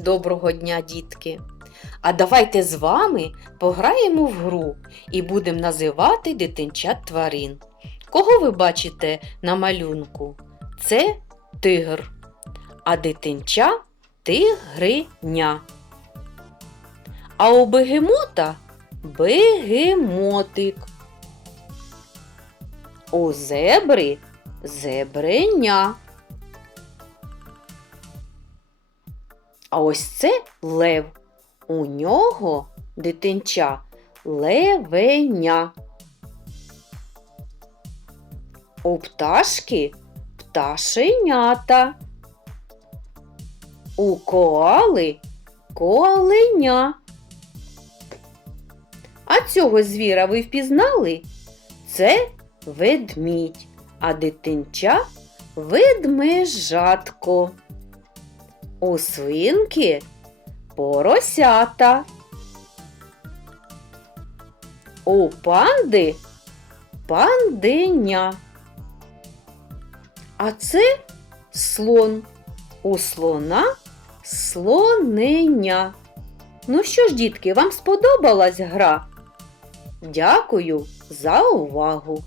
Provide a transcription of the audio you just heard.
Доброго дня, дітки! А давайте з вами пограємо в гру і будемо називати дитинчат тварин. Кого ви бачите на малюнку? Це тигр, а дитинча тигриня. А у бегемота бегемотик. У зебри зебреня. А ось це лев. У нього дитинча левеня. У пташки пташенята. У коали коаленя. А цього звіра ви впізнали? Це ведмідь, а дитинча ведмежатко. У свинки поросята. У панди панденя. А це слон. У слона слоненя. Ну що ж, дітки, вам сподобалась гра? Дякую за увагу!